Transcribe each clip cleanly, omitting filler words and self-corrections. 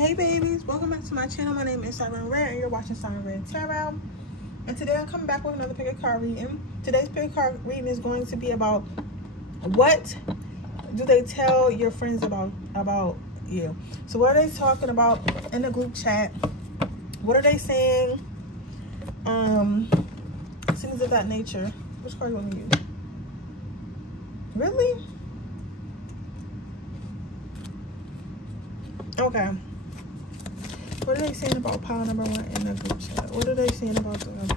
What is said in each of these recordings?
Hey babies, welcome back to my channel. My name is Siren and you're watching Siren Tarot. And today I'm coming back with another pick a card reading. Today's pick a card reading is going to be about what do they tell your friends about you. So what are they talking about in the group chat? What are they saying? Things of that nature. Which card you want me to use? Really? Okay. What are they saying about pile number 1 in the group chat? What are they saying about them?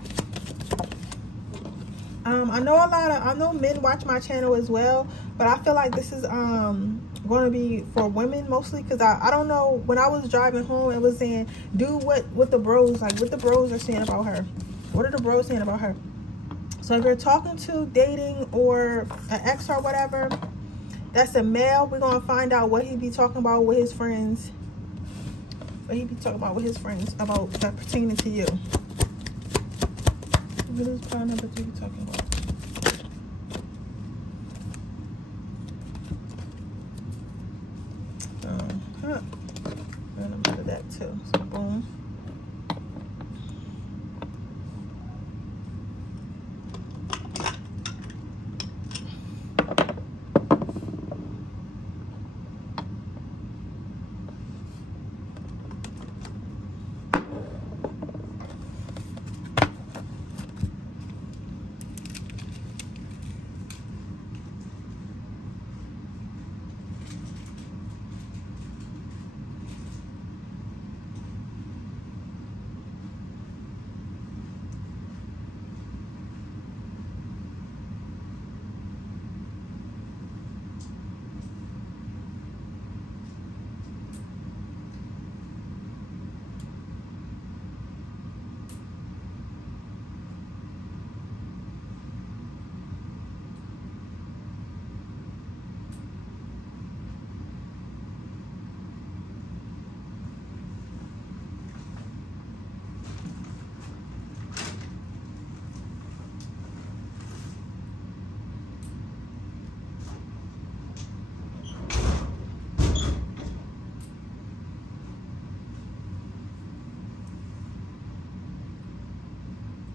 I know men watch my channel as well, but I feel like this is going to be for women mostly, because I don't know, when I was driving home it was saying do what the bros, like what the bros are saying about her. What are the bros saying about her? So if you're talking to, dating, or an ex or whatever, that's a male. We're gonna find out what he be talking about with his friends. What he be talking about with his friends about that pertaining to you. What is pile number 3 talking about? And I'm gonna do that too. So boom.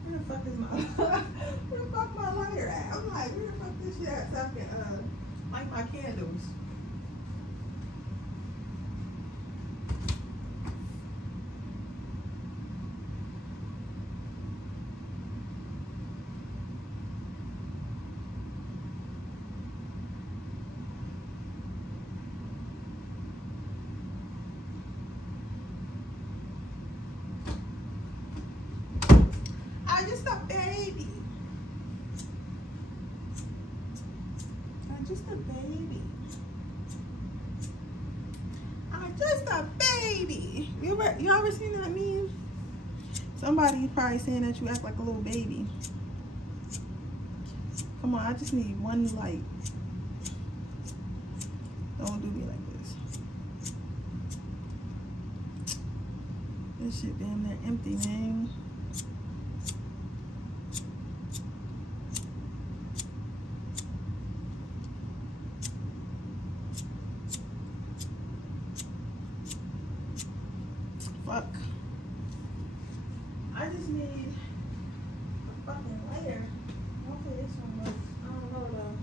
Where the fuck my lighter at? I'm like, where the fuck this shit at so I can light my candles? Just a baby. I'm just a baby. I'm just a baby. You ever seen that meme? Somebody probably saying that you act like a little baby. Come on, I just need one light. Don't do me like this. This shit damn near empty, man. Fuck. I just need a fucking lighter. Hopefully this one works. I don't know though.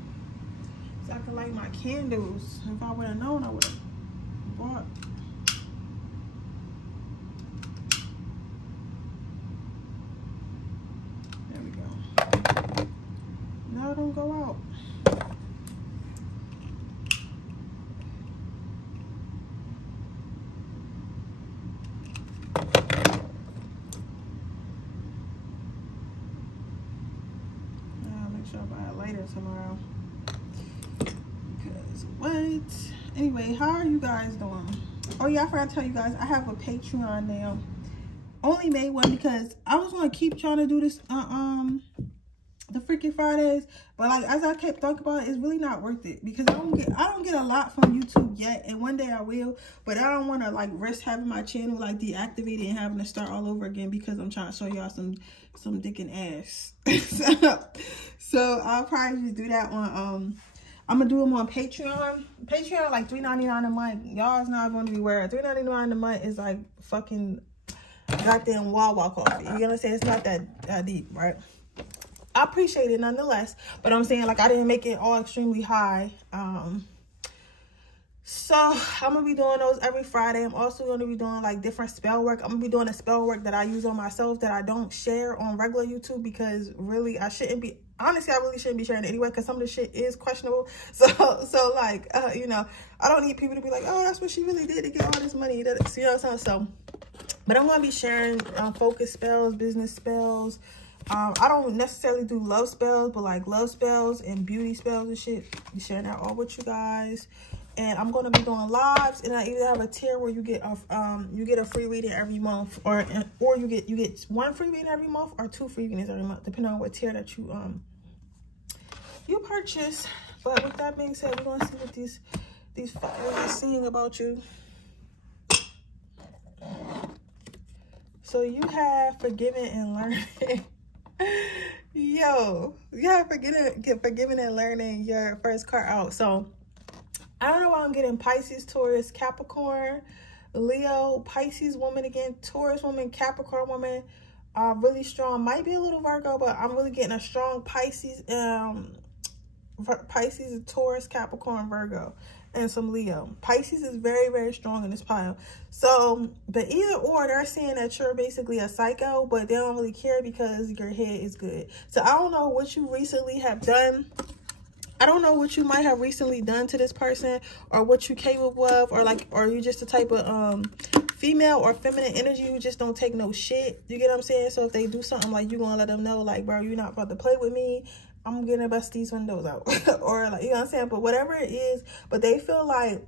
So I can light my candles. If I would have known, I would have bought. There we go. No, don't go out. I'll buy it later tomorrow. Because what? Anyway, how are you guys doing? Oh yeah, I forgot to tell you guys, I have a Patreon now. Only made one because I was gonna keep trying to do this the freaking Fridays, but like as I kept thinking about it, it's really not worth it because I don't get a lot from YouTube yet, and one day I will, but I don't want to like risk having my channel like deactivated and having to start all over again because I'm trying to show y'all some dick and ass. so I'll probably just do that on I'm gonna do them on Patreon. Patreon like $3.99 a month. Y'all is not going to be wearing $3.99 a month is like fucking goddamn Wawa coffee. You know what I'm saying? It's not that deep, right? I appreciate it nonetheless, but I'm saying like I didn't make it all extremely high. So I'm gonna be doing those every Friday. I'm also gonna be doing like different spell work. I'm gonna be doing a spell work that I use on myself that I don't share on regular YouTube, because really I shouldn't be. Honestly, I really shouldn't be sharing it anyway, because some of the shit is questionable. So like, you know, I don't need people to be like, oh, that's what she really did to get all this money. That, you know what I'm saying? So, but I'm going to be sharing focus spells, business spells. I don't necessarily do love spells, but like love spells and beauty spells and shit. Be sharing that all with you guys. And I'm going to be doing lives, and I either have a tier where you get a free reading every month, or you get one free reading every month, or 2 free readings every month, depending on what tier that you purchase. But with that being said, we're going to see what these fires are saying about you. So you have forgiven and learning. Yo, you have forgiven and learning your first card out. So I don't know why I'm getting Pisces, Taurus, Capricorn, Leo, Pisces woman again, Taurus woman, Capricorn woman, really strong. Might be a little Virgo, but I'm really getting a strong Pisces, Pisces, Taurus, Capricorn, Virgo, and some Leo. Pisces is very, very strong in this pile. So, but either or, they're saying that you're basically a psycho, but they don't really care because your head is good. So I don't know what you recently have done. I don't know what you might have recently done to this person, or what you capable of, or like, or you just the type of female or feminine energy who just don't take no shit. You get what I'm saying? So if they do something, like, you gonna let them know, like, bro, you're not about to play with me. I'm gonna bust these windows out. Or like, you know what I'm saying? But whatever it is, but they feel like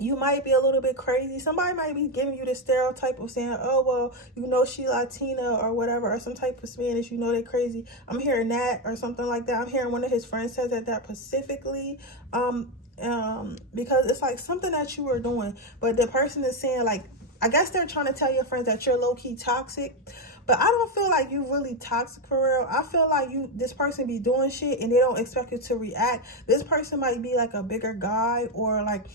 you might be a little bit crazy. Somebody might be giving you the stereotype of saying, oh, well, you know, she Latina or whatever, or some type of Spanish, you know, they crazy. I'm hearing that, or something like that. I'm hearing one of his friends says that specifically, because it's like something that you were doing, but the person is saying, like, I guess they're trying to tell your friends that you're low-key toxic. But I don't feel like you really toxic for real. I feel like this person be doing shit and they don't expect you to react. This person might be like a bigger guy, or like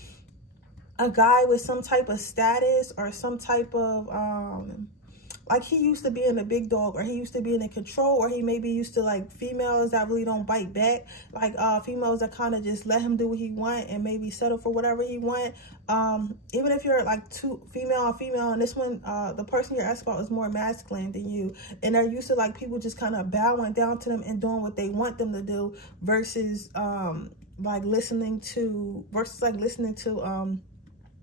a guy with some type of status, or some type of like he used to be in a big dog, or he used to be in control, or he maybe used to like females that really don't bite back, like females that kind of just let him do what he want and maybe settle for whatever he want. Even if you're like female, and this one, the person you're asking about is more masculine than you, and they're used to like people just kind of bowing down to them and doing what they want them to do, versus like listening to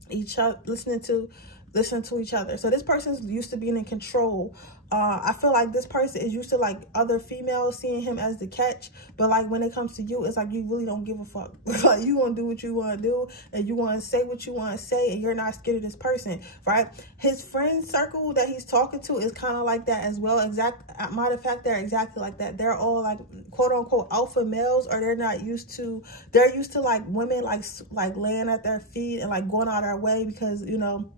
each other, listen to each other. So this person's used to being in control. I feel like this person is used to like other females seeing him as the catch, but like when it comes to you, it's like you really don't give a fuck. Like you want to do what you want to do, and you want to say what you want to say, and you're not scared of this person, right? His friend circle that he's talking to is kind of like that as well. Matter of fact, they're exactly like that. They're all like quote unquote alpha males, or they're used to like women like laying at their feet and like going out of their way because, you know,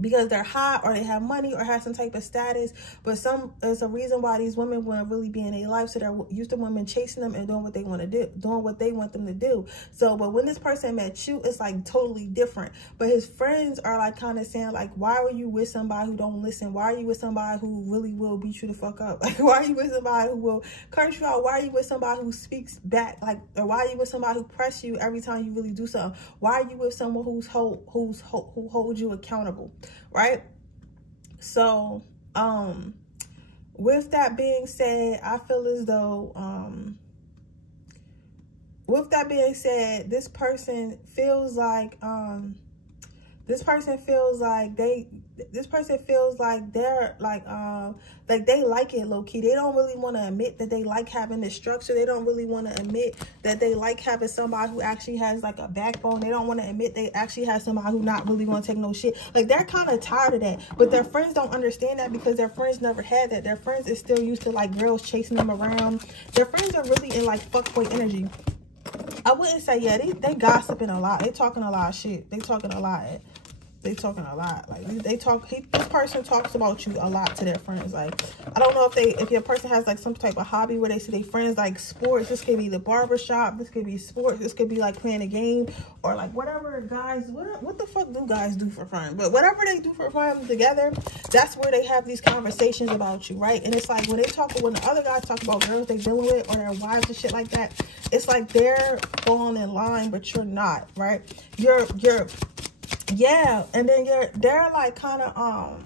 because they're hot, or they have money, or have some type of status. But there's a reason why these women want to really be in their life. So they're used to women chasing them and doing what they want to do, doing what they want them to do. So, but when this person met you, it's like totally different. But his friends are like kind of saying like, why were you with somebody who don't listen? Why are you with somebody who really will beat you the fuck up? Like, why are you with somebody who will curse you out? Why are you with somebody who speaks back? Like, or why are you with somebody who press you every time you really do something? Why are you with someone who holds you accountable? Right? So with that being said, I feel as though with that being said, this person feels like they're like they like it low-key. They don't really want to admit that they like having this structure. They don't really want to admit that they like having somebody who actually has like a backbone. They don't want to admit they actually have somebody who not really going to take no shit. Like, they're kind of tired of that, but their friends don't understand that, because their friends never had that. Their friends is still used to like girls chasing them around. Their friends are really in like fuckboy energy. I wouldn't say, yeah, they gossiping a lot. They talking a lot of shit. They talking a lot. they talking a lot. Like this person talks about you a lot to their friends. Like, I don't know if your person has like some type of hobby where they see their friends like sports. This could be the barbershop, this could be sports, this could be like playing a game, or like whatever guys, what the fuck do guys do for fun? But whatever they do for fun together, that's where they have these conversations about you, right? And it's like when the other guys talk about girls they dealing with or their wives and shit like that, it's like they're falling in line, but you're not, right? Yeah, and then they're like kind of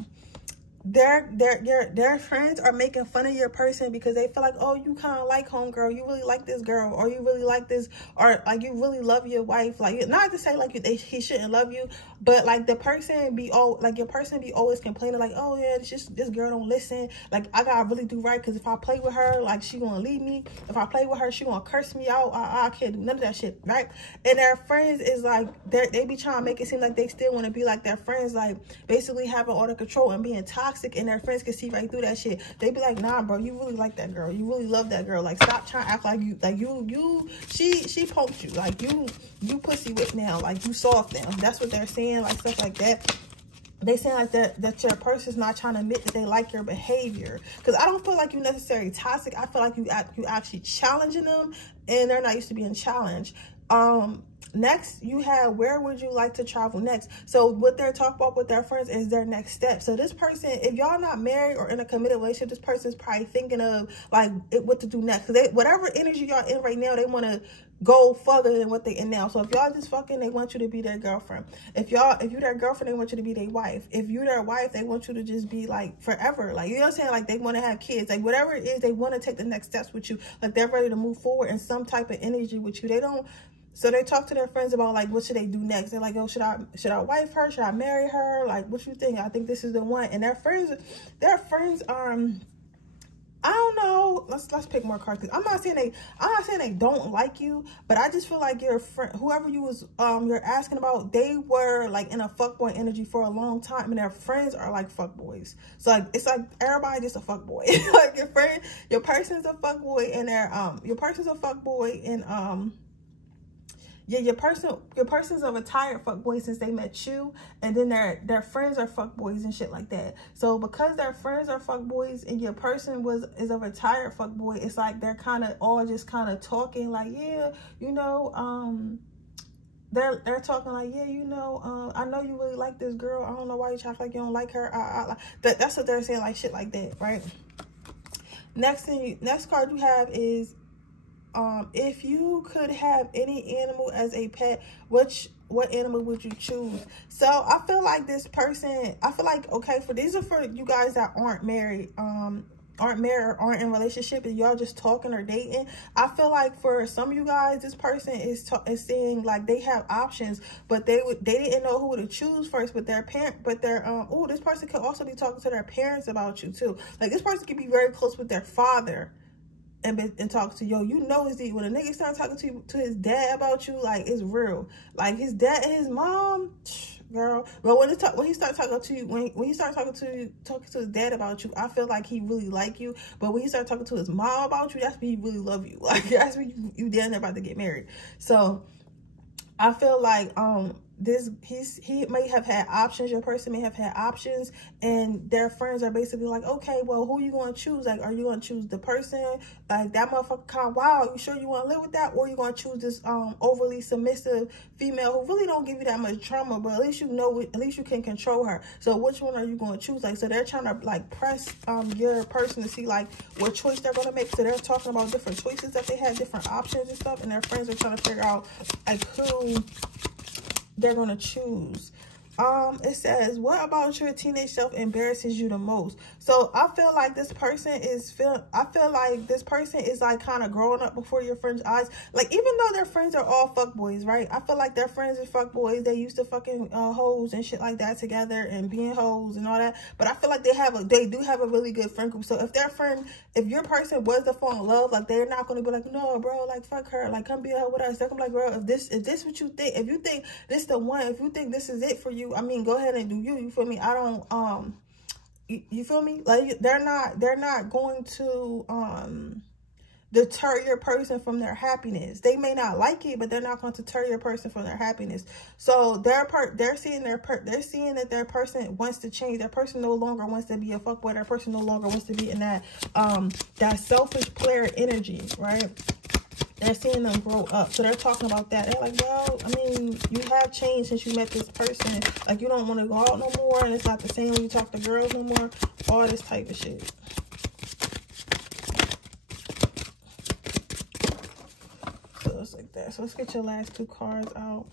their friends are making fun of your person because they feel like, oh, you kind of like homegirl, you really like this girl, or you really like this, or like you really love your wife. Like, not to say like he shouldn't love you, but like your person be always complaining like, oh yeah, this girl don't listen. Like, I gotta really do right because if I play with her, like she gonna leave me. If I play with her, she gonna curse me out. I can't do none of that shit, right? And their friends is like they be trying to make it seem like they still want to be like their friends, like basically having all the control and being toxic. And their friends can see right through that shit. They be like, nah, bro, you really like that girl. You really love that girl. Like, stop trying to act like she punked you. Like, you pussy whip now. Like, you soft now. That's what they're saying. Like, stuff like that. They saying like that your person's not trying to admit that they like your behavior. Because I don't feel like you necessarily toxic. I feel like you actually challenging them, and they're not used to being challenged. Next, you have, where would you like to travel next? So what they're talking about with their friends is their next step. So this person, if y'all not married or in a committed relationship, this person's probably thinking of like what to do next. Whatever energy y'all in right now, they want to go further than what they in now. So if y'all just fucking, they want you to be their girlfriend. If you their girlfriend, they want you to be their wife. If you their wife, they want you to just be like forever. Like, you know what I'm saying? Like, they want to have kids. Like, whatever it is, they want to take the next steps with you. Like, they're ready to move forward in some type of energy with you. So they talk to their friends about like, what should they do next? They're like, oh, should I wife her? Should I marry her? Like, what you think? I think this is the one. And their friends I don't know. Let's pick more cards. I'm not saying they don't like you, but I just feel like your friend, whoever you're asking about, they were like in a fuckboy energy for a long time, and their friends are like fuckboys. So like, it's like everybody just a fuckboy. Like, your person's a fuckboy, and your person's a fuckboy, and yeah, your person's a retired fuckboy since they met you, and then their friends are fuckboys and shit like that. So because their friends are fuckboys and your person is a retired fuckboy, it's like they're kind of all just kind of talking like, yeah, you know, they're talking like, yeah, you know, I know you really like this girl. I don't know why you talk like you don't like her. That's what they're saying, like shit like that, right? Next card you have is, if you could have any animal as a pet, what animal would you choose? So I feel like this person, okay, these are for you guys that aren't married, or aren't in a relationship, and y'all just talking or dating. I feel like for some of you guys, this person is saying like they have options, but they didn't know who to choose first. But this person could also be talking to their parents about you too. Like, this person could be very close with their father and talk to yo. You know, when a nigga start talking to his dad about you, like, it's real. Like, his dad and his mom, girl. But when he start talking to you, when he start talking to his dad about you, I feel like he really like you. But when he start talking to his mom about you, that's when he really love you. Like, that's when you down there about to get married. So I feel like he may have had options. Your person may have had options, and their friends are basically like, okay, well, who you going to choose? Like, are you going to choose the person like that motherfucker kind of wild? You sure you want to live with that? Or you going to choose this overly submissive female who really don't give you that much trauma, but at least you know, at least you can control her. So which one are you going to choose? Like, so they're trying to like press your person to see like what choice they're going to make. So they're talking about different choices that they had, different options and stuff, and their friends are trying to figure out like who they're gonna choose. It says, what about your teenage self embarrasses you the most? So I feel like this person is like kind of growing up before your friends' eyes. Like, even though their friends are all fuckboys, right? I feel like their friends are fuckboys. They used to fucking hoes and shit like that together and being hoes and all that. But I feel like they do have a really good friend group. So if your person was to fall in love, like, they're not gonna be like, no, bro, like, fuck her, like, come be her with us. They're gonna be like, bro, if this what you think, if you think this the one, if you think this is it for you, I mean, go ahead and do you. You feel me? I don't you feel me? Like, they're not going to deter your person from their happiness. They may not like it, but they're not going to deter your person from their happiness. So they're seeing that their person wants to change. Their person no longer wants to be a fuckboy. Their person no longer wants to be in that that selfish player energy, right? They're seeing them grow up. So they're talking about that. They're like, well, I mean, you have changed since you met this person. Like, you don't want to go out no more, and it's not the same when you talk to girls no more. All this type of shit. So it's like that. So let's get your last 2 cards out.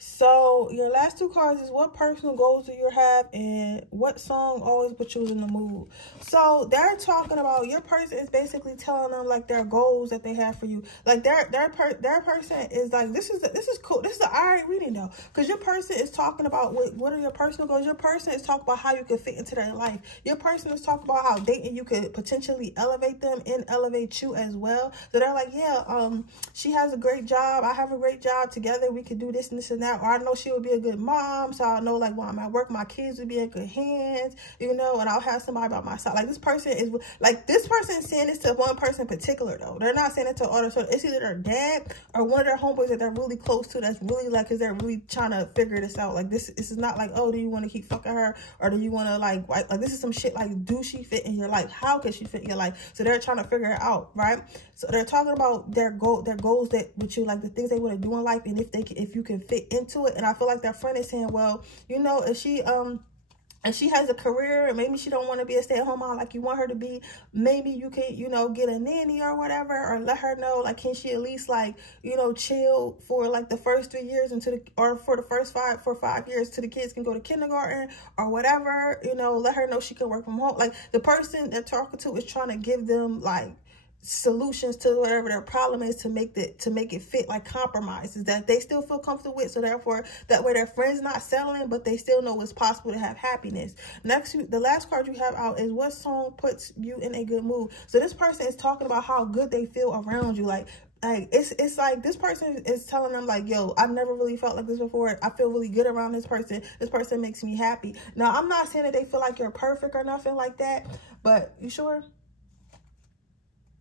So your last 2 cards is what personal goals do you have and what song always puts you in the mood. So they're talking about your person is basically telling them like their goals that they have for you. Like their person is like, this is cool. This is an alright reading though, because your person is talking about what are your personal goals. Your person is talking about how you can fit into their life. Your person is talking about how dating you could potentially elevate them and elevate you as well. So they're like, yeah, she has a great job. I have a great job. Together we could do this and this and that. I know she would be a good mom, so I know like while I'm at work, my kids would be in good hands, you know, and I'll have somebody by my side. Like this person is saying this to one person in particular though. They're not saying it to all. So it's either their dad or one of their homeboys that they're really close to. That's really like, cause they're really trying to figure this out. Like this is not like, oh, do you want to keep fucking her, or do you want to like this is some shit like, do she fit in your life? How can she fit in your life? So they're trying to figure it out, right? So they're talking about their goals that with you, like the things they want to do in life, and if you can fit into it. And I feel like their friend is saying, well, you know, if she and she has a career, maybe she don't want to be a stay-at-home mom like you want her to be, maybe you can, you know, get a nanny or whatever, or let her know, like, can she at least like, you know, chill for like the first 3 years or for the first 5 years till the kids can go to kindergarten or whatever, you know, let her know she can work from home. Like the person they're talking to is trying to give them like solutions to whatever their problem is to make it fit, like compromises that they still feel comfortable with. So therefore that way their friends not settling, but they still know it's possible to have happiness. Next, the last card you have out is what song puts you in a good mood. So this person is talking about how good they feel around you. Like it's like this person is telling them like, yo, I've never really felt like this before. I feel really good around this person. This person makes me happy. Now I'm not saying that they feel like you're perfect or nothing like that, but you sure?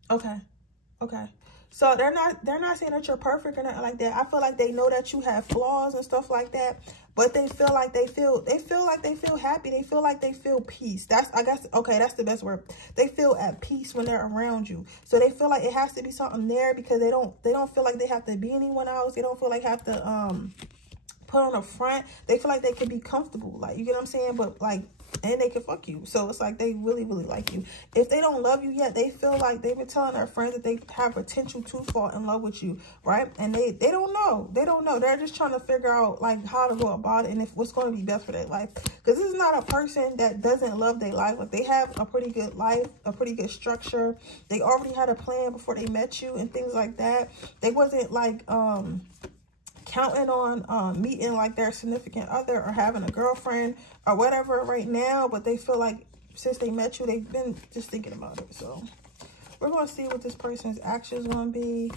Okay. So they're not saying that you're perfect or nothing like that. I feel like they know that you have flaws and stuff like that, but they feel like they feel happy. They feel like they feel peace. That's the best word. They feel at peace when they're around you. So they feel like it has to be something there because they don't feel like they have to be anyone else. They don't feel like they have to put on a front. They feel like they can be comfortable. Like, you get what I'm saying? But like, and they can fuck you. So it's like they really, really like you. If they don't love you yet, they feel like they've been telling their friends that they have potential to fall in love with you, right? And they don't know. They don't know. They're just trying to figure out like how to go about it and if what's going to be best for their life. Because this is not a person that doesn't love their life. Like they have a pretty good life, a pretty good structure. They already had a plan before they met you and things like that. They wasn't like counting on meeting like their significant other or having a girlfriend or whatever right now, but they feel like since they met you, they've been just thinking about it. So we're gonna see what this person's actions gonna be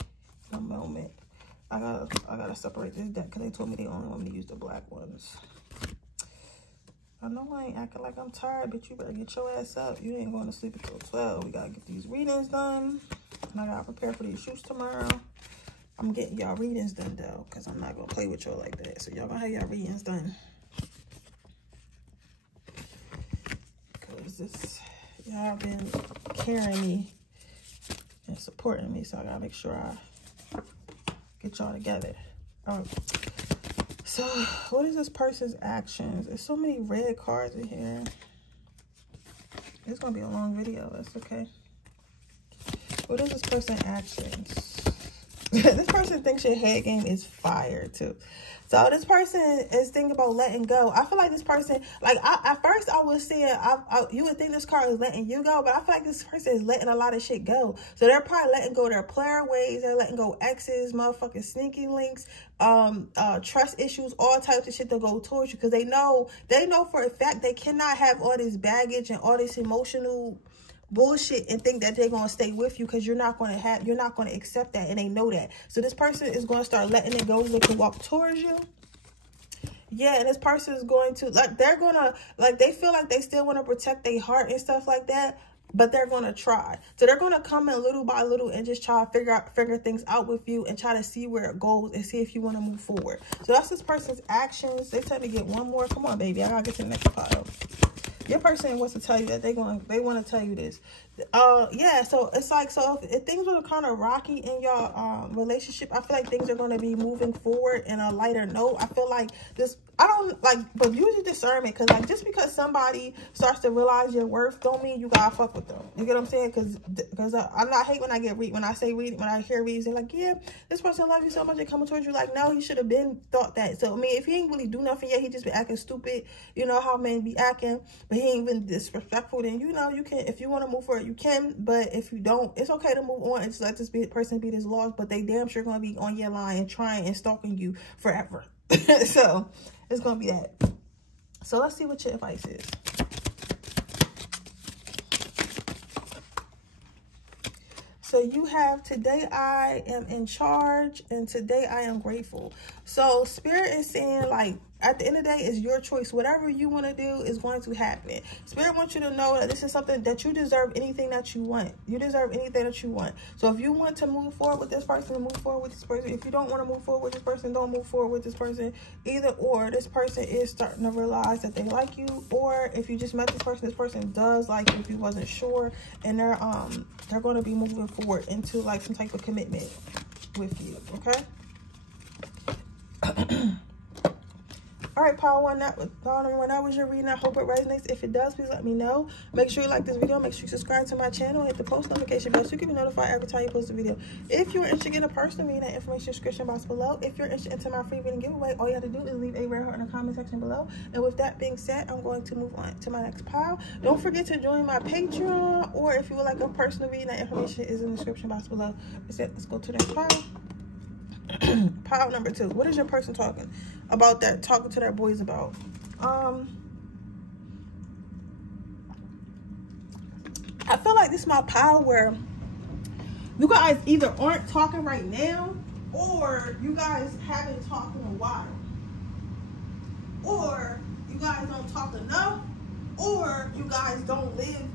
in a moment. I gotta separate this deck because they told me they only want me to use the black ones. I know I ain't acting like I'm tired, but you better get your ass up. You ain't going to sleep until 12. We gotta get these readings done, and I gotta prepare for these shoots tomorrow. I'm getting y'all readings done though, because I'm not going to play with y'all like that. So y'all going to have y'all readings done. Because y'all been carrying me and supporting me. So I got to make sure I get y'all together. All right. So what is this person's actions? There's so many red cards in here. It's going to be a long video. That's okay. What is this person's actions? This person thinks your head game is fire too. So this person is thinking about letting go. I feel like this person, like at first I was saying, you would think this card is letting you go, but I feel like this person is letting a lot of shit go. So they're probably letting go their player ways. They're letting go exes, motherfucking sneaky links, trust issues, all types of shit that go towards you because they know for a fact they cannot have all this baggage and all this emotional bullshit and think that they're going to stay with you because you're not going to accept that, and they know that. So this person is going to start letting it go so they can walk towards you. Yeah, and this person is going to, like, they're going to, like, they feel like they still want to protect their heart and stuff like that, but they're going to try. So they're going to come in little by little and just try to figure things out with you and try to see where it goes and see if you want to move forward. So that's this person's actions. They tell me to get one more. Come on, baby. I got to get to the next pile. Your person wants to tell you that they want to tell you this. Yeah, so it's like, so if things were kind of rocky in your relationship, I feel like things are going to be moving forward in a lighter note. I feel like this, I don't like, but use your discernment, because like, just because somebody starts to realize your worth don't mean you gotta fuck with them. You get what I'm saying? Because I'm not hate when I get when I hear reads, they're like, yeah, this person loves you so much, they're coming towards you. Like, no, he should have been thought that. So I mean, if he ain't really do nothing yet, he just be acting stupid. You know how men be acting, but he ain't been disrespectful. Then you know you can, if you want to move forward, you can. But if you don't, it's okay to move on and just let this person be this lost. But they damn sure gonna be on your line and trying and stalking you forever. So it's gonna be that. So let's see what your advice is. So you have, today I am in charge and today I am grateful. So Spirit is saying, like, at the end of the day, it's your choice. Whatever you want to do is going to happen. Spirit wants you to know that this is something that you deserve, anything that you want. You deserve anything that you want. So if you want to move forward with this person, move forward with this person. If you don't want to move forward with this person, don't move forward with this person. Either or, this person is starting to realize that they like you. Or if you just met this person does like you if you wasn't sure. And they're going to be moving forward into like some type of commitment with you. Okay? All right, Power One, that was your reading. I hope it resonates. If it does, please let me know. Make sure you like this video. Make sure you subscribe to my channel. Hit the post notification bell so you can be notified every time you post a video. If you're interested in a personal reading, that information in the description box below. If you're interested into my free reading giveaway, all you have to do is leave a red heart in the comment section below. And with that being said, I'm going to move on to my next pile. Don't forget to join my Patreon, or if you would like a personal reading, that information is in the description box below. Let's go to the next pile. Pile number 2. What is your person talking to their boys about? I feel like this is my pile where you guys either aren't talking right now, or you guys haven't talked in a while, or you guys don't talk enough, or you guys don't live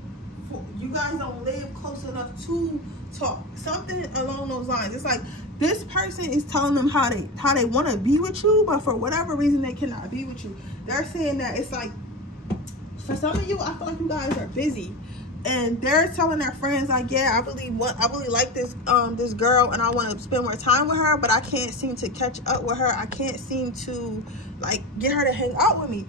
close enough to talk. Something along those lines. It's like this person is telling them how they want to be with you, but for whatever reason they cannot be with you. They're saying that it's like, for some of you, I feel like you guys are busy, and they're telling their friends like, yeah, I really like this this girl, and I want to spend more time with her, but I can't seem to catch up with her. I can't seem to like get her to hang out with me,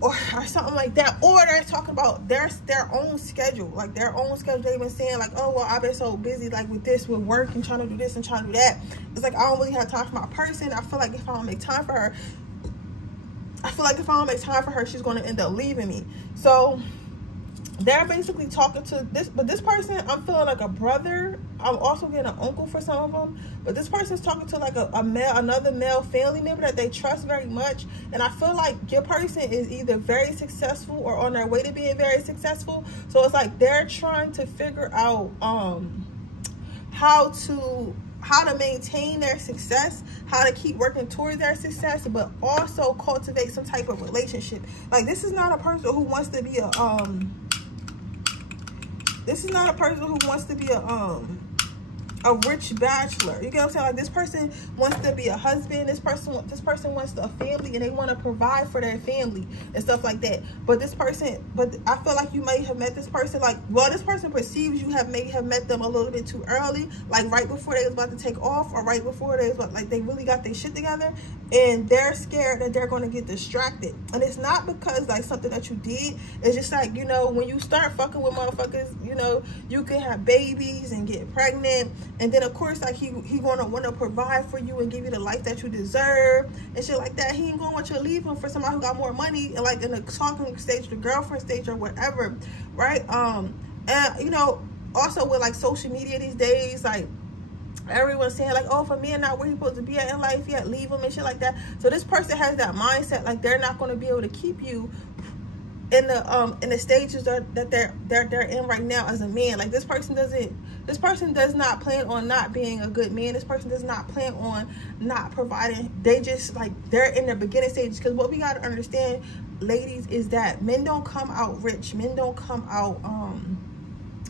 or something like that. Or they're talking about their own schedule, like their own schedule. They've been saying like, oh, well, I've been so busy, like with work and trying to do this and trying to do that. It's like, I don't really have time for my person. I feel like if I don't make time for her, she's going to end up leaving me. So they're basically talking to this, but this person, I'm feeling like a brother. I'm also getting an uncle for some of them, but this person's talking to like another male family member that they trust very much. And I feel like your person is either very successful or on their way to being very successful. So it's like they're trying to figure out how to maintain their success, how to keep working towards their success, but also cultivate some type of relationship. Like, this is not a person who wants to be a rich bachelor. You get what I'm saying? Like, this person wants to be a husband. This person wants a family, and they want to provide for their family and stuff like that. But I feel like you may have met this person, like, well, this person perceives you may have met them a little bit too early, like right before they was about to take off, or right before they was about, like, they really got their shit together, and they're scared that they're going to get distracted. And it's not because like something that you did. It's just like, you know, when you start fucking with motherfuckers, you know, you can have babies and get pregnant. And then, of course, like, he going to want to provide for you and give you the life that you deserve and shit like that. He ain't going to want you to leave him for somebody who got more money, and like in the talking stage, the girlfriend stage, or whatever, right? And, you know, also with like social media these days, like, everyone's saying like, oh, if a man not where he's supposed to be at in life yet, leave him and shit like that. So this person has that mindset, like, they're not going to be able to keep you in the stages that they're in right now as a man. Like, this person does not plan on not being a good man. This person does not plan on not providing. They just, like, they're in their beginning stages. Because what we got to understand, ladies, is that men don't come out rich. Men don't come out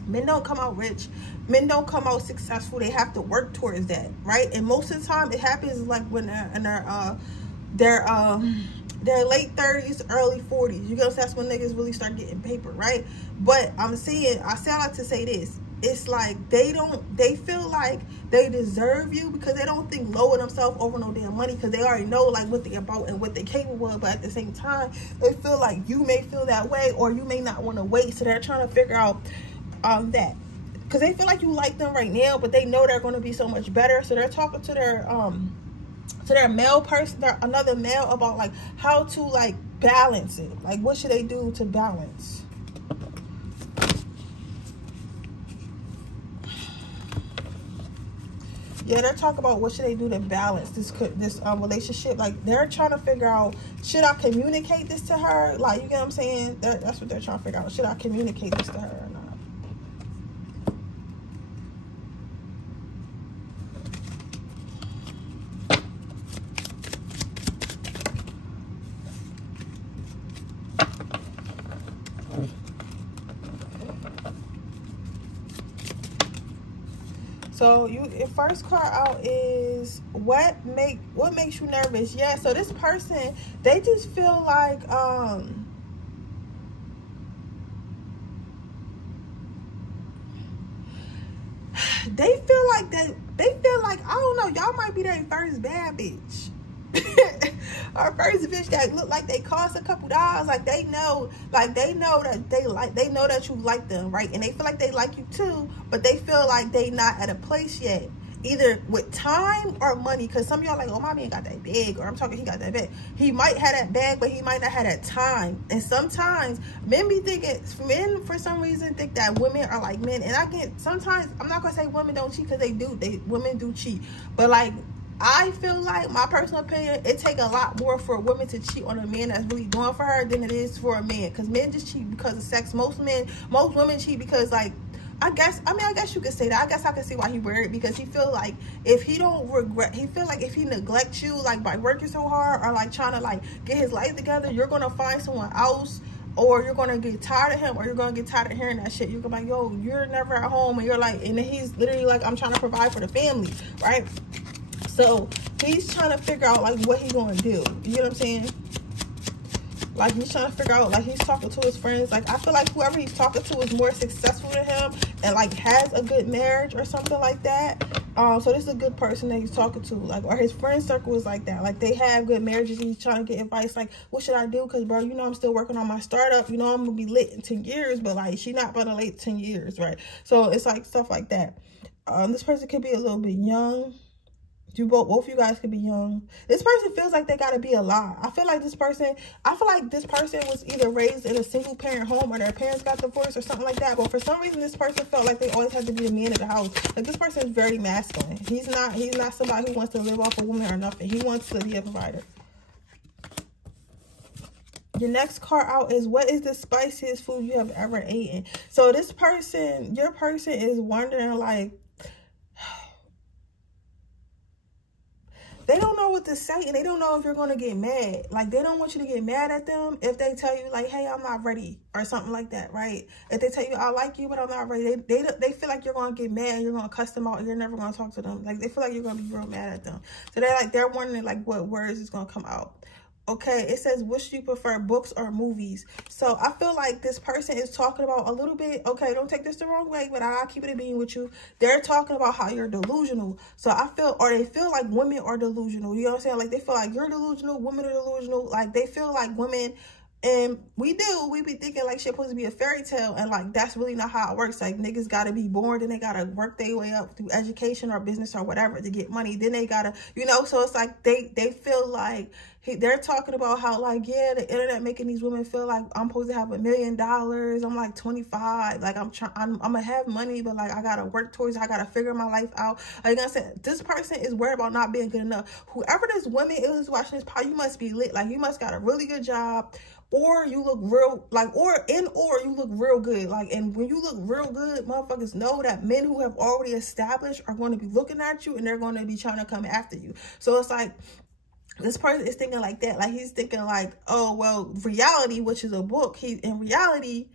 Men don't come out rich. Men don't come out successful. They have to work towards that, right? And most of the time, it happens like when they're in their late 30s, early 40s. You know, that's when niggas really start getting paper, right? But I like to say this. It's like they feel like they deserve you because they don't think low of themselves over no damn money, because they already know like what they're about and what they're capable of. But at the same time, they feel like you may feel that way, or you may not want to wait. So they're trying to figure out that, because they feel like you like them right now, but they know they're going to be so much better. So they're talking to their male person, another male, about like how to like balance it. Like, what should they do to balance? Yeah, they're talking about what should they do to balance this relationship. Like, they're trying to figure out, should I communicate this to her? Like, you get what I'm saying? That's what they're trying to figure out. Should I communicate this to her or not? So your first card out is what makes you nervous? Yeah, so this person, they just feel like they feel like I don't know, y'all might be their first bad bitch. Our first bitch that look like they cost a couple dollars. Like, they know that you like them, right? And they feel like they like you too, but they feel like they not at a place yet, either with time or money. Because some of y'all like, oh, my man got that bag, or I'm talking, he got that bag. He might have that bag, but he might not have that time. And sometimes men for some reason think that women are like men. And I get, sometimes, I'm not gonna say women don't cheat, because women do cheat, but like, I feel like, my personal opinion, it take a lot more for a woman to cheat on a man that's really doing for her than it is for a man. Because men just cheat because of sex. Most women cheat because, like, I guess you could say that. I guess I can see why he worried, because he feel like if he neglects you, like, by working so hard, or like trying to like get his life together, you're gonna find someone else, or you're gonna get tired of him, or you're gonna get tired of hearing that shit. You're gonna be like, yo, you're never at home, and you're like, and then he's literally like, I'm trying to provide for the family, right? So he's trying to figure out like what he's gonna do. You know what I'm saying? Like, he's trying to figure out, like, he's talking to his friends. Like, I feel like whoever he's talking to is more successful than him, and like has a good marriage or something like that. So this is a good person that he's talking to, like, or his friend circle is like that. Like, they have good marriages, and he's trying to get advice. Like, what should I do? Because, bro, you know, I'm still working on my startup. You know, I'm gonna be lit in 10 years, but like, she not gonna late 10 years, right? So it's like stuff like that. This person could be a little bit young. Both of you guys could be young. This person feels like they gotta be a lot. I feel like this person was either raised in a single parent home, or their parents got divorced or something like that. But for some reason, this person felt like they always had to be the man of the house. Like, this person is very masculine. He's not somebody who wants to live off a woman or nothing. He wants to be a provider. Your next card out is, what is the spiciest food you have ever eaten? So this person, your person is wondering, like, they don't know what to say, and they don't know if you're going to get mad. Like, they don't want you to get mad at them if they tell you, like, hey, I'm not ready, or something like that, right? If they tell you, I like you, but I'm not ready, they feel like you're going to get mad, and you're going to cuss them out, and you're never going to talk to them. Like, they feel like you're going to be real mad at them. So they're wondering, like, what words is going to come out. Okay, it says, which do you prefer, books or movies? So I feel like this person is talking about a little bit, okay, don't take this the wrong way, but I'll keep it a being with you. They're talking about how you're delusional. So they feel like women are delusional. You know what I'm saying? Like, they feel like you're delusional, women are delusional. Like, they feel like women, and we be thinking like shit supposed to be a fairy tale, and like, that's really not how it works. Like, niggas gotta be born, then they gotta work their way up through education or business or whatever to get money. Then they gotta, you know, so it's like they feel like they're talking about how, like, yeah, the internet making these women feel like I'm supposed to have $1 million. I'm like 25. Like, I'm gonna have money, but like, I gotta work towards it. I gotta figure my life out. Like I said, this person is worried about not being good enough. Whoever this woman is watching this pod, you must be lit. Like, you must got a really good job, or you look real, like, or you look real good. Like, and when you look real good, motherfuckers know that men who have already established are going to be looking at you, and they're going to be trying to come after you. So it's like, this person is thinking like that. Like, he's thinking like, oh, well, reality, which is a book. In reality,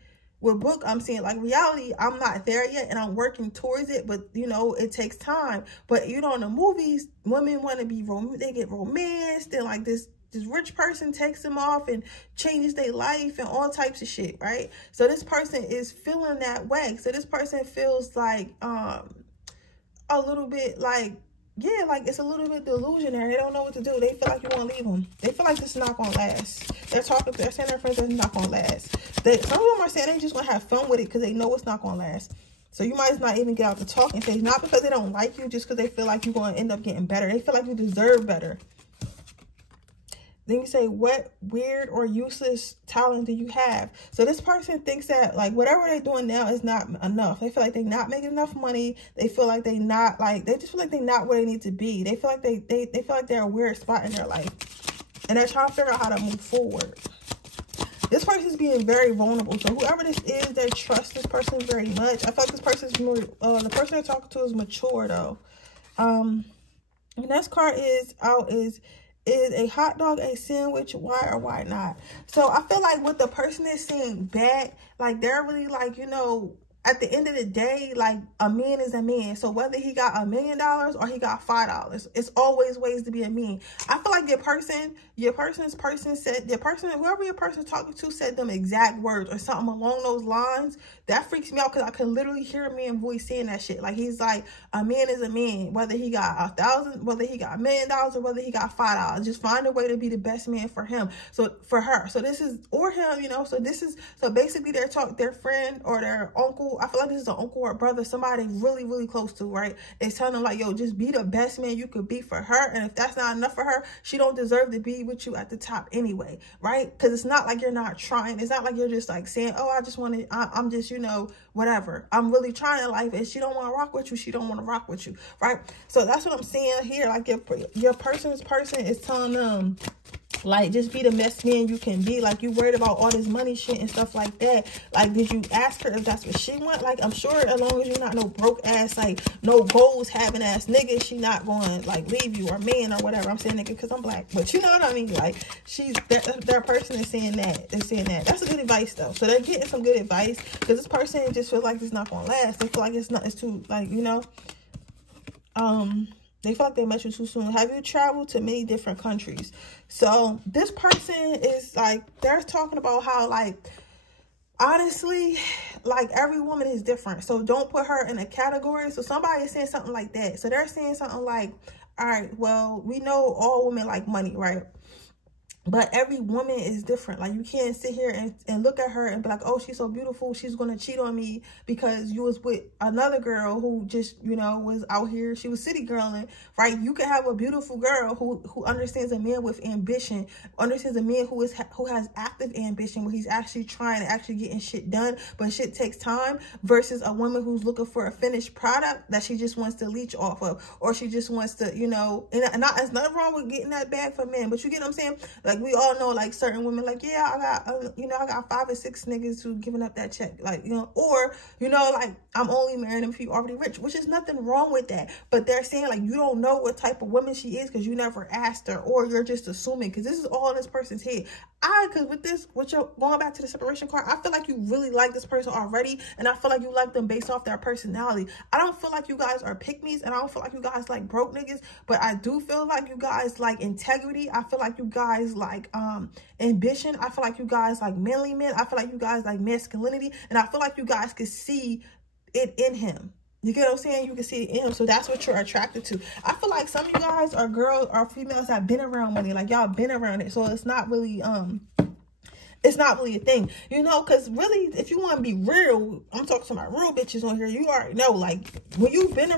with book, I'm saying like reality, I'm not there yet and I'm working towards it, but you know, it takes time. But you know, in the movies, women want to be they get romanced, and like this rich person takes them off and changes their life and all types of shit, right? So this person is feeling that way. So this person feels like a little bit like, yeah, like it's a little bit delusionary. They don't know what to do. They feel like you want to leave them. They feel like this is not going to last. They're saying their friends that it's not going to last. Some of them are saying they just want to have fun with it because they know it's not going to last. So you might not even get out to talking stage, not because they don't like you, just because they feel like you're going to end up getting better. They feel like you deserve better. Then you say, what weird or useless talent do you have? So this person thinks that like whatever they're doing now is not enough. They feel like they're not making enough money. They feel like they just feel like they're not where they need to be. They feel like they feel like they're a weird spot in their life. And they're trying to figure out how to move forward. This person is being very vulnerable. So whoever this is, they trust this person very much. I feel like this person is more, the person they're talking to is mature though. The next card is a hot dog a sandwich? Why or why not? So I feel like what the person is saying back, like they're really like, you know, at the end of the day, like a man is a man. So whether he got $1 million or he got $5, it's always ways to be a man. I feel like whoever your person's talking to said them exact words or something along those lines. That freaks me out because I can literally hear a man voice saying that shit. Like he's like, a man is a man, whether he got 1,000, whether he got $1 million or whether he got $5. Just find a way to be the best man for him. So for her. So this is, or him, you know, so basically their friend or their uncle, I feel like this is an uncle or a brother, somebody really, really close to, right? It's telling them like, yo, just be the best man you could be for her. And if that's not enough for her, she don't deserve to be with you at the top anyway, right? Because it's not like you're not trying. It's not like you're just like saying, oh, I'm just, you know, whatever. I'm really trying in life. And she don't want to rock with you. She don't want to rock with you, right? So that's what I'm saying here. Like your person is telling them, like, just be the best man you can be. Like, you worried about all this money shit and stuff like that. Like, did you ask her if that's what she want? Like, I'm sure as long as you're not no broke ass, like, no goals having ass nigga, she not going to, like, leave you or man or whatever. I'm saying nigga because I'm black. But you know what I mean? Like, their person is saying that. They're saying that. That's a good advice, though. So they're getting some good advice because this person just feels like it's not going to last. They feel like it's too, like, you know, they feel like they met you too soon. Have you traveled to many different countries? So this person is like, they're talking about how, like, honestly, like, every woman is different. So don't put her in a category. So somebody is saying something like that. So they're saying something like, all right, well, we know all women like money, right? But every woman is different. Like, you can't sit here and look at her and be like, oh, she's so beautiful, she's going to cheat on me because you was with another girl who just, you know, was out here. She was city girling, right? You can have a beautiful girl who understands a man with ambition, understands a man who has active ambition, where he's actually trying to actually getting shit done, but shit takes time, versus a woman who's looking for a finished product that she just wants to leech off of, or she just wants to, you know, and there's nothing wrong with getting that bag for men, but you get what I'm saying? Like, we all know, like, certain women, like, yeah, I got 5 or 6 niggas who giving up that check, like, you know, or, you know, like, I'm only marrying them if you're already rich, which is nothing wrong with that. But they're saying, like, you don't know what type of woman she is because you never asked her, or you're just assuming, because this is all in this person's head. Because with your going back to the separation card, I feel like you really like this person already, and I feel like you like them based off their personality. I don't feel like you guys are pick-me's, and I don't feel like you guys like broke niggas, but I do feel like you guys like integrity. I feel like you guys like ambition. I feel like you guys like manly men. I feel like you guys like masculinity, and I feel like you guys could see it in him. You get what I'm saying? You can see it in him. So that's what you're attracted to. I feel like some of you guys are girls or females that have been around money. Like, y'all been around it. So it's not really a thing, you know, because really, if you want to be real, I'm talking to my real bitches on here, you already know, like, when you've been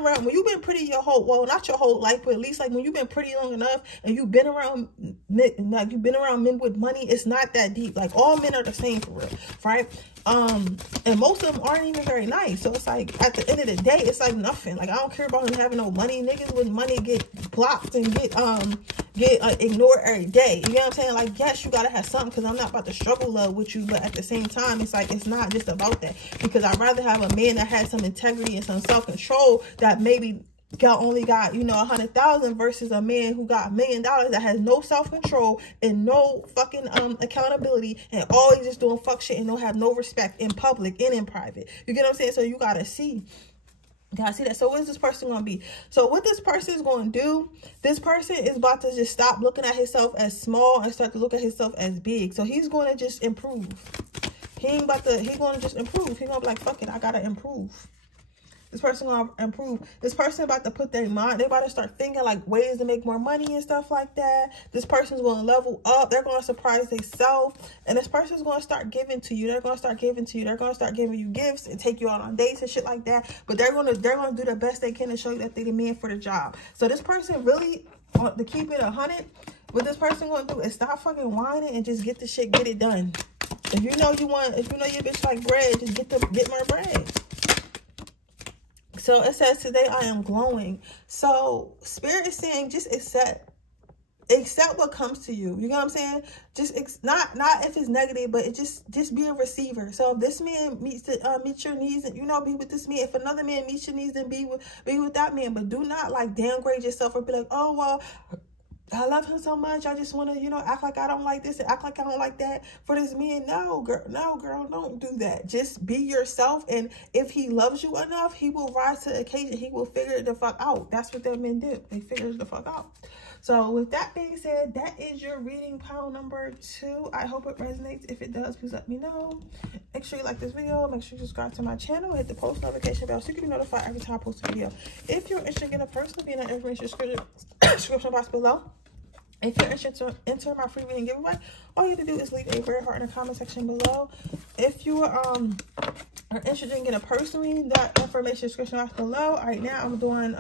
pretty your whole, well, not your whole life, but at least, like, when you've been pretty long enough and you've been around men with money, it's not that deep. Like, all men are the same for real, right? And most of them aren't even very nice. So it's like, at the end of the day, it's like nothing. Like, I don't care about them having no money. Niggas with money get blocked and get ignored every day. You know what I'm saying? Like, yes, you gotta have something, because I'm not about to struggle love with you, but at the same time, it's like, it's not just about that, because I'd rather have a man that has some integrity and some self-control, that maybe only got, you know, 100,000 versus a man who got $1 million that has no self-control and no fucking accountability and always just doing fuck shit and don't have no respect in public and in private. You get what I'm saying? So you gotta see. Gotta see that. So what is this person gonna be? So what this person is gonna do, this person is about to just stop looking at himself as small and start to look at himself as big. So he's gonna just improve. He's gonna just improve. He's gonna be like, fuck it, I gotta improve. This person gonna improve. This person about to put their mind, they about to start thinking like ways to make more money and stuff like that. This person's gonna level up. They're gonna surprise themselves. And this person's gonna start giving to you. They're gonna start giving to you. They're gonna start giving you gifts and take you out on dates and shit like that. But they're gonna do the best they can to show you that they're the man for the job. So this person really, to keep it 100, what this person gonna do is stop fucking whining and just get the shit, get it done. If you know your bitch like bread, just get more bread. So it says, today I am glowing. So Spirit is saying, just accept what comes to you. You know what I'm saying? Just not if it's negative, but it just be a receiver. So if this man meets your needs, and you know, be with this man. If another man meets your needs, then be with that man. But do not like downgrade yourself or be like, oh well, I love him so much, I just want to, you know, act like I don't like this and act like I don't like that for this man. No, girl, don't do that. Just be yourself. And if he loves you enough, he will rise to the occasion. He will figure it the fuck out. That's what that men do. They figure it the fuck out. So with that being said, that is your reading pile number 2. I hope it resonates. If it does, please let me know. Make sure you like this video. Make sure you subscribe to my channel. Hit the post notification bell so you can be notified every time I post a video. If you're interested in a personal, be in the information description box below. If you're interested to enter my free reading giveaway, all you have to do is leave a red heart in the comment section below. If you are interested in getting a personal reading, that information description box below. Right now I'm doing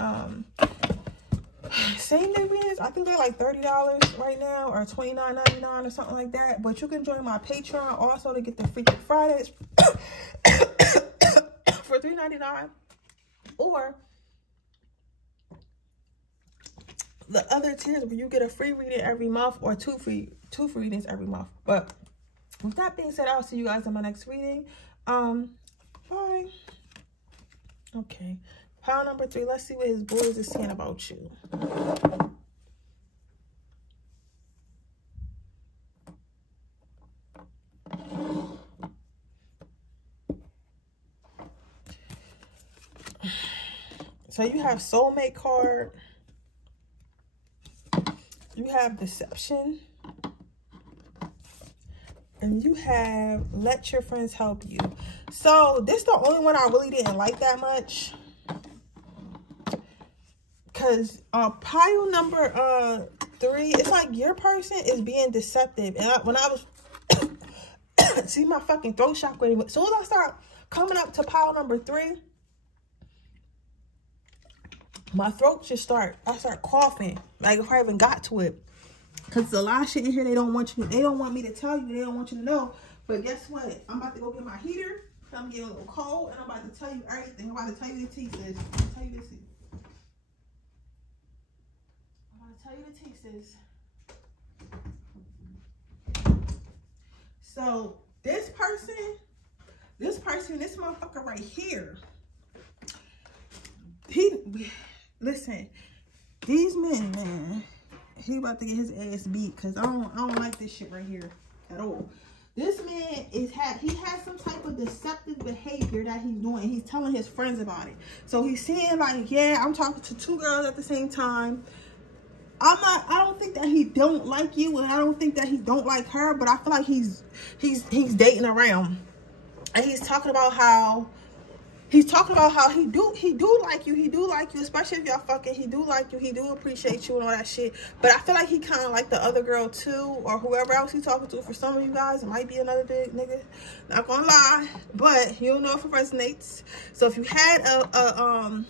same day readings. I think they're like $30 right now, or $29.99 or something like that. But you can join my Patreon also to get the Freaking Fridays for $3.99, or the other tiers where you get a free reading every month, or two free readings every month. But with that being said, I'll see you guys in my next reading. Bye. Okay, pile number 3. Let's see what his boys is saying about you. So you have soulmate card. You have deception. And you have let your friends help you. So this is the only one I really didn't like that much. Because pile number 3, it's like your person is being deceptive. And when I was see my fucking throat chakra, as soon as I start coming up to pile number 3, my throat just I start coughing like if I even got to it. Because there's a lot of shit in here they don't want me to tell you, they don't want you to know. But guess what? I'm about to go get my heater. I'm getting a little cold, and I'm about to tell you everything. I'm about to tell you the tea, sis. I'm about to tell you the tea, sis. So this motherfucker right here, listen, these men, man, he about to get his ass beat, because I don't like this shit right here at all. This man he has some type of deceptive behavior that he's doing. He's telling his friends about it. So he's saying like, yeah, I'm talking to 2 girls at the same time. I don't think that he don't like you, and I don't think that he don't like her, but I feel like he's dating around. And he's talking about how he do like you, especially if y'all fucking. He do like you, he do appreciate you and all that shit. But I feel like he kind of like the other girl too, or whoever else he's talking to. For some of you guys, it might be another big nigga. Not gonna lie, but you don't know if it resonates. So if you had a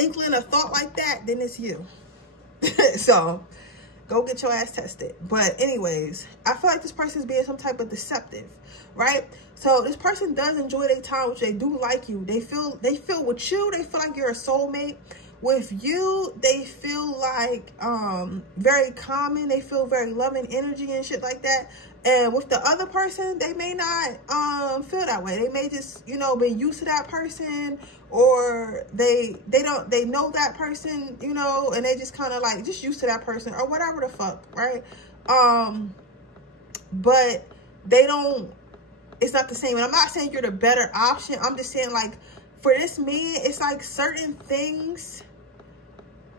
inkling, a thought like that, then it's you. So go get your ass tested. But anyways, I feel like this person's being some type of deceptive, right? So this person does enjoy their time, which they do like you. They feel with you. They feel like you're a soulmate. with you, they feel like very calming. They feel very loving energy and shit like that. And with the other person, they may not feel that way. They may just, you know, be used to that person, or they know that person, you know, and they just kind of like just used to that person or whatever the fuck, right? But they don't, it's not the same. And I'm not saying you're the better option. I'm just saying, like, for this man, it's like certain things,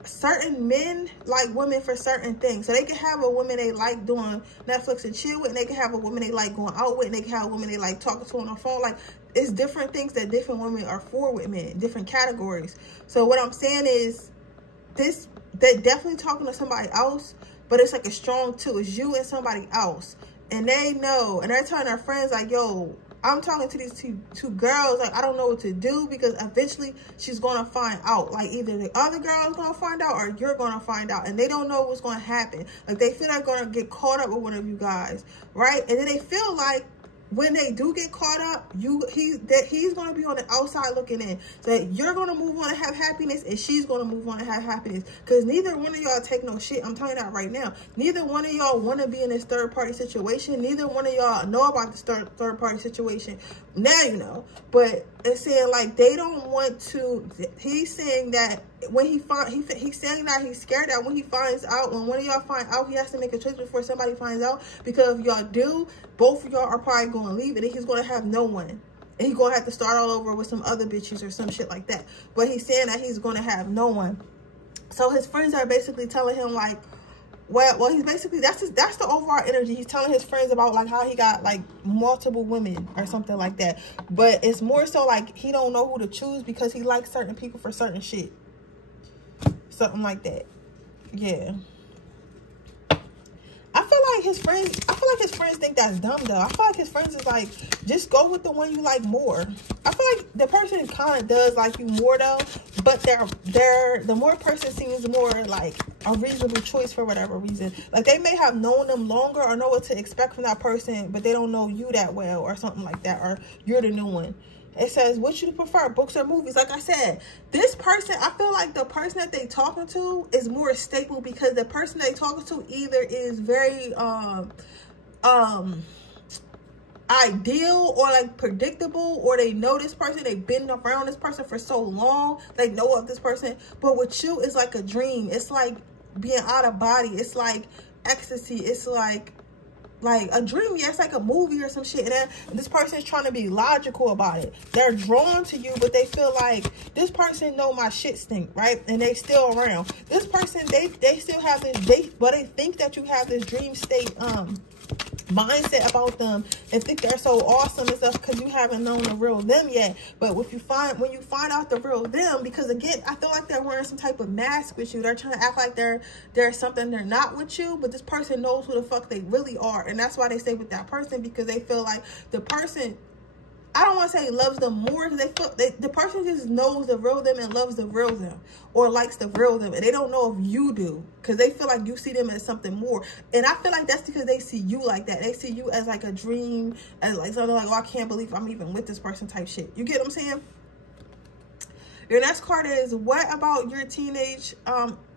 certain men like women for certain things. So they can have a woman they like doing Netflix and chill with, and they can have a woman they like going out with, and they can have a woman they like talking to on the phone. Like, it's different things that different women are for with men, different categories. So what I'm saying is, this, they're definitely talking to somebody else, but it's like a strong two. It's you and somebody else. And they know, and they're telling their friends, like, yo, I'm talking to these two girls, like, I don't know what to do, because eventually she's going to find out. Like, either the other girl is going to find out, or you're going to find out. And they don't know what's going to happen. Like, they feel like they're going to get caught up with one of you guys, right? And then they feel like when they do get caught up, he's going to be on the outside looking in. So that you're going to move on and have happiness, and she's going to move on and have happiness. Because neither one of y'all take no shit. I'm telling you that right now. Neither one of y'all want to be in this third-party situation. Neither one of y'all know about this third-party situation. Now you know. But it's saying, like, they don't want to. He's saying that when he's saying that he's scared that when he finds out, when one of y'all find out, he has to make a choice before somebody finds out. Because if y'all do, both of y'all are probably going to leave, and then he's going to have no one. And he's going to have to start all over with some other bitches or some shit like that. But he's saying that he's going to have no one. So his friends are basically telling him, like, well, he's basically, that's the overall energy. He's telling his friends about, like, how he got, like, multiple women or something like that. But it's more so, like, he don't know who to choose because he likes certain people for certain shit. Something like that. Yeah. I feel like his friends think that's dumb, though. I feel like his friends is like, just go with the one you like more. I feel like the person kind of does like you more, though, but the more person seems more like a reasonable choice for whatever reason. Like, they may have known them longer or know what to expect from that person, but they don't know you that well or something like that, or you're the new one. It says, what you prefer, books or movies? Like I said, this person, I feel like the person that they talking to is more stable, because the person they talking to either is very ideal or like predictable, or they know this person, they've been around this person for so long, they know of this person. But with you, it's like a dream. It's like being out of body. It's like ecstasy. It's like a dream. Yeah, it's like a movie or some shit. And then this person is trying to be logical about it. They're drawn to you, but they feel like this person know my shit stink, right? And they still around. This person, they still have this, they think that you have this dream state mindset about them and think they're so awesome and stuff because you haven't known the real them yet. But when you find out the real them, because again, I feel like they're wearing some type of mask with you. They're trying to act like they're something they're not with you, but this person knows who the fuck they really are, and that's why they stay with that person, because they feel like the person, I don't want to say loves them more, because the person just knows the real them and loves the real them, or likes the real them, and they don't know if you do, because they feel like you see them as something more. And I feel like that's because they see you like that. They see you as like a dream, as like something like, oh, I can't believe I'm even with this person type shit. You get what I'm saying? Your next card is, what about your teenage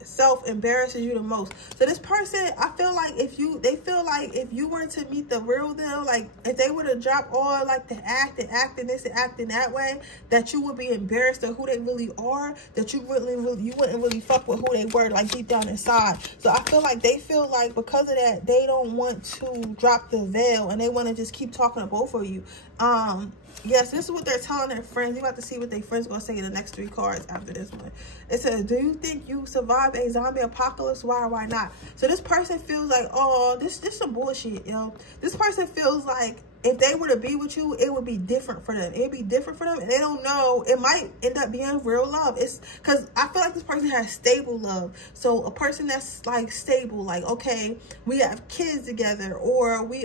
self embarrasses you the most? So this person, I feel like they feel like if you were to meet the real them, like if they were to drop all like the acting this and acting that way, that you would be embarrassed of who they really are, that you wouldn't really fuck with who they were like deep down inside. So I feel like they feel like because of that, they don't want to drop the veil, and they want to just keep talking to both of you. Yes, this is what they're telling their friends. You about to see what their friends going to say in the next 3 cards after this one. It says, do you think you survive a zombie apocalypse? Why or why not? So this person feels like, oh, this some bullshit, yo. This person feels like if they were to be with you, it would be different for them. It would be different for them, and they don't know. It might end up being real love. It's because I feel like this person has stable love. So a person that's like stable, like, okay, we have kids together, or we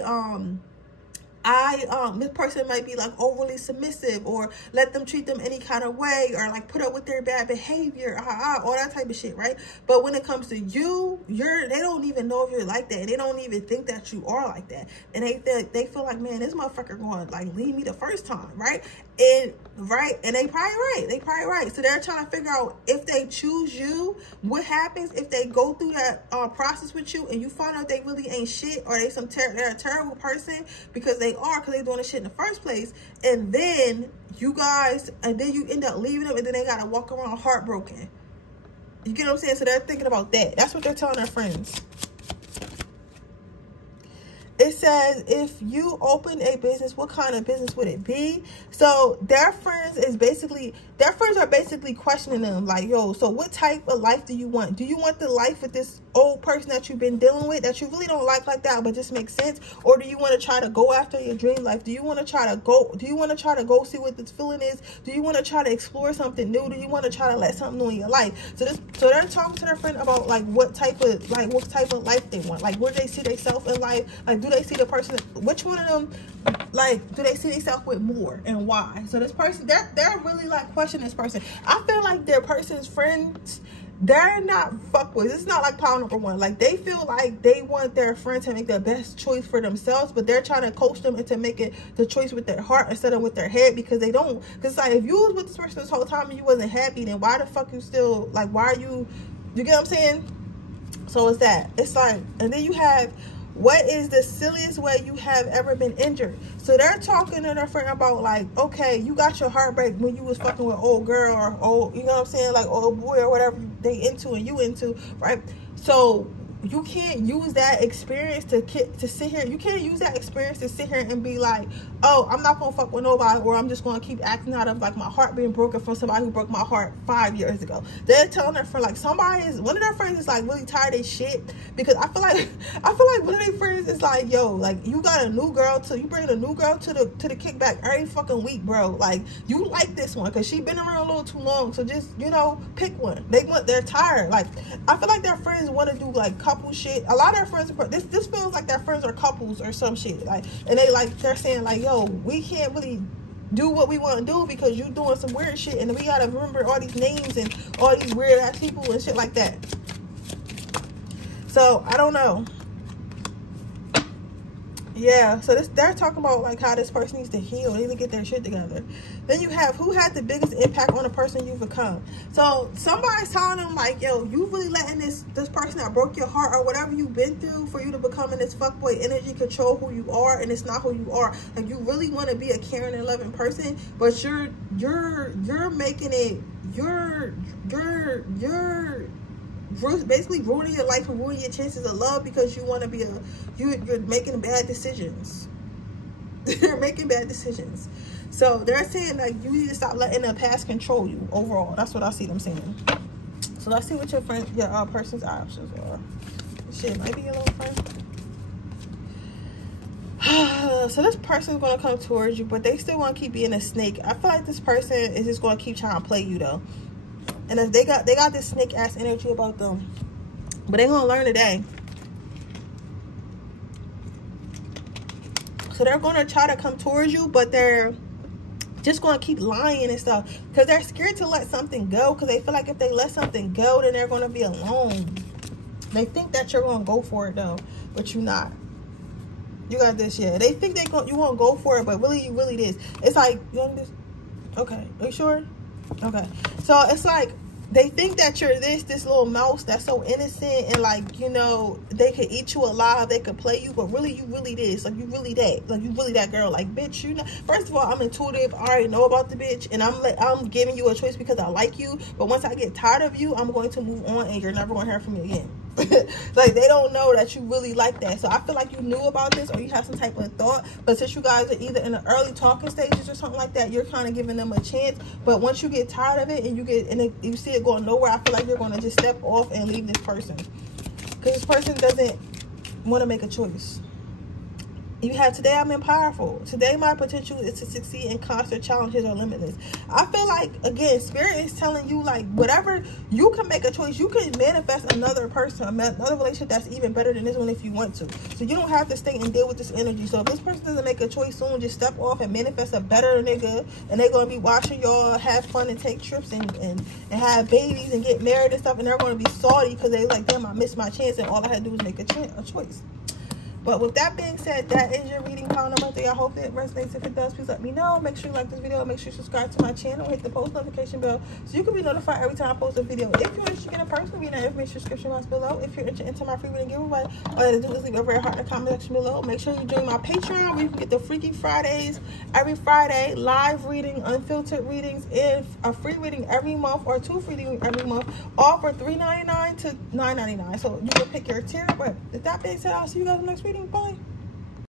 this person might be like overly submissive, or let them treat them any kind of way, or like put up with their bad behavior, all that type of shit, right? But when it comes to you, they don't even know if you're like that, and they don't even think that you are like that, and they feel like, man, this motherfucker going to like leave me the first time, right? And they probably right. So they're trying to figure out, if they choose you, what happens if they go through that process with you, and you find out they really ain't shit, or they're a terrible person, because they doing the shit in the first place, and then you end up leaving them, and then they gotta walk around heartbroken. You get what I'm saying? So they're thinking about that. That's what they're telling their friends. It says, if you open a business, what kind of business would it be? So their friends are basically questioning them, like, yo, so what type of life do you want? Do you want the life with this old person that you've been dealing with, that you really don't like that, but just makes sense? Or do you want to try to go after your dream life? Do you want to try to go see what this feeling is? Do you want to try to explore something new? Do you want to try to let something new in your life? So they're talking to their friend about like what type of life they want, like where they see themselves in life, like do they see the person, which one of them, like, do they see themselves with more, and why? So this person, they're really like questioning this person. I feel like their person's friends, they're not fuckboys. It's not like pile number one. Like, they feel like they want their friend to make the best choice for themselves, but they're trying to coach them into making the choice with their heart instead of with their head, because they don't. Because like, if you was with this person this whole time and you wasn't happy, then why the fuck you still, like, why are you get what I'm saying? So it's that. It's like, and then you have, what is the silliest way you have ever been injured? So they're talking to their friend about, like, okay, you got your heartbreak when you was fucking with old girl, or old, you know what I'm saying, like old boy, or whatever they into and you into, right? So you can't use that experience to sit here. You can't use that experience to sit here and be like, oh, I'm not gonna fuck with nobody, or I'm just gonna keep acting out of like my heart being broken from somebody who broke my heart 5 years ago. They're telling their friend, like, one of their friends is like really tired of shit, because I feel like one of their friends is like, yo, like, you got a new girl you bring a new girl to the kickback every fucking week, bro. Like, you like this one because she been around a little too long, so just, you know, pick one. They're tired. Like, I feel like their friends want to do like couple shit. A lot of their friends, this feels like their friends are couples or some shit, like, and they're saying like, yo, we can't really do what we want to do because you doing some weird shit, and we gotta remember all these names and all these weird ass people and shit like that. So I don't know. Yeah, so they're talking about like how this person needs to heal. They need to get their shit together. Then you have, who had the biggest impact on the person you've become? So somebody's telling them like, yo, you really letting this person that broke your heart or whatever you've been through for you to become in this fuckboy energy control who you are, and it's not who you are. Like, you really want to be a caring and loving person, but you're making it, you're basically ruining your life and ruining your chances of love because you want to be you're making bad decisions. You're making bad decisions. So they're saying like, you need to stop letting the past control you overall. That's what I see them saying. So let's see what your person's options are. Shit, might be your little friend. So this person's going to come towards you, but they still want to keep being a snake. I feel like this person is just going to keep trying to play you though. And if they got this snake ass energy about them, but they're gonna learn today. So they're gonna try to come towards you, but they're just gonna keep lying and stuff because they're scared to let something go, because they feel like if they let something go, then they're gonna be alone. They think that you're gonna go for it though, but you're not. You got this, yeah. They think you won't go for it, but really, you really is. It's like, you want this? Okay, are you sure? Okay, so it's like they think that you're this little mouse that's so innocent and like, you know, they could eat you alive, they could play you, but really you really this, like, you really that, like, you really that girl. Like, bitch, you know, first of all, I'm intuitive. I already know about the bitch, and I'm giving you a choice because I like you, but once I get tired of you, I'm going to move on and you're never going to hear from me again. Like, they don't know that you really like that. So I feel like you knew about this, or you have some type of thought, but since you guys are either in the early talking stages or something like that, you're kind of giving them a chance. But once you get tired of it and you see it going nowhere, I feel like you're going to just step off and leave this person, because this person doesn't want to make a choice. You have today I'm empowerful. Today my potential is to succeed and constant challenges are limitless. I feel like, again, Spirit is telling you, like, whatever, you can make a choice. You can manifest another person, another relationship that's even better than this one if you want to. So you don't have to stay and deal with this energy. So if this person doesn't make a choice soon, just step off and manifest a better nigga, and they're going to be watching y'all have fun and take trips and have babies and get married and stuff, and they're going to be salty because they like, damn, I missed my chance, and all I had to do was make a choice. But with that being said, that is your reading for number 3. I hope it resonates. If it does, please let me know. Make sure you like this video. Make sure you subscribe to my channel. Hit the post notification bell so you can be notified every time I post a video. If you're interested in a personal reading, information description box below. If you're interested in my free reading giveaway, all you have to do is leave a red heart in the comment section below. Make sure you join my Patreon where you can get the Freaky Fridays every Friday, live reading, unfiltered readings, and a free reading every month, or 2 free readings every month, all for $3.99 to $9.99. So you can pick your tier. But with that being said, I'll see you guys in the next reading. Bye.